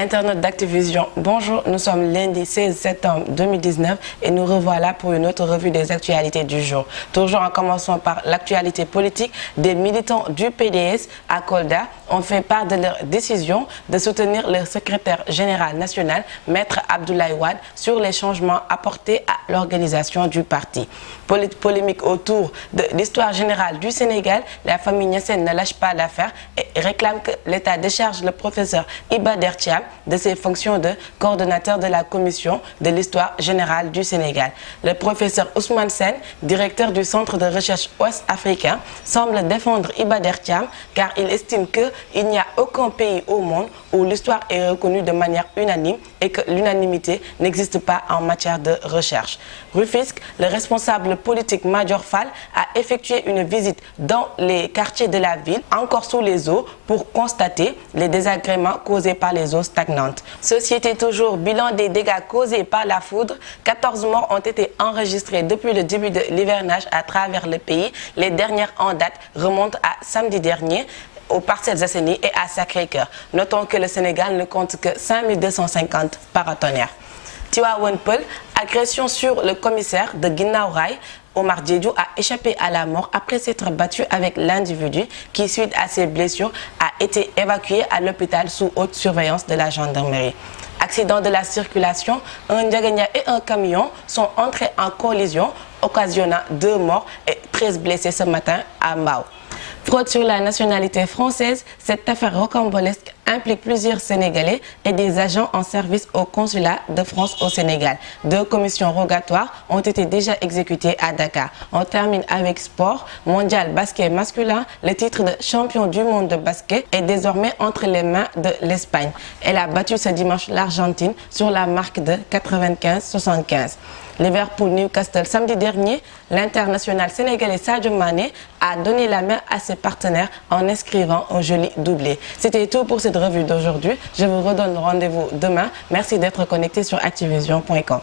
Internautes d'Activision, bonjour, nous sommes lundi 16 septembre 2019 et nous revoilà pour une autre revue des actualités du jour. Toujours en commençant par l'actualité politique, des militants du PDS à Kolda ont fait part de leur décision de soutenir le secrétaire général national, Maître Abdoulaye Wade, sur les changements apportés à l'organisation du parti. Polémique autour de l'histoire générale du Sénégal, la famille Niassène ne lâche pas l'affaire et réclame que l'État décharge le professeur Iba Der Thiam de ses fonctions de coordonnateur de la commission de l'histoire générale du Sénégal. Le professeur Ousmane Sène, directeur du Centre de recherche ouest-africain, semble défendre Iba Der Thiam car il estime qu'il n'y a aucun pays au monde où l'histoire est reconnue de manière unanime et que l'unanimité n'existe pas en matière de recherche. Rufisque, le responsable politique Madior Fall a effectué une visite dans les quartiers de la ville, encore sous les eaux, pour constater les désagréments causés par les eaux stagnantes. Société toujours, bilan des dégâts causés par la foudre. 14 morts ont été enregistrés depuis le début de l'hivernage à travers le pays. Les dernières en date remontent à samedi dernier aux Parcelles Assainies et à Sacré-Cœur. Notons que le Sénégal ne compte que 5250 paratonnerres. Tivaouane Peulh, agression sur le commissaire de Guinaw Rail. Omar Diédhiou a échappé à la mort après s'être battu avec l'individu qui, suite à ses blessures, a été évacué à l'hôpital sous haute surveillance de la gendarmerie. Accident de la circulation, un Ndiagagna et un camion sont entrés en collision, occasionnant 2 morts et 13 blessés ce matin à Mbao. Fraude sur la nationalité française, cette affaire rocambolesque implique plusieurs Sénégalais et des agents en service au consulat de France au Sénégal. 2 commissions rogatoires ont été déjà exécutées à Dakar. On termine avec sport. Mondial basket masculin, le titre de champion du monde de basket est désormais entre les mains de l'Espagne. Elle a battu ce dimanche l'Argentine sur la marque de 95-75. Liverpool-Newcastle samedi dernier, l'international sénégalais Sadio Mané a donné la main à ses partenaires en inscrivant un joli doublé. C'était tout pour cette revue d'aujourd'hui. Je vous redonne rendez-vous demain. Merci d'être connecté sur Activision.com.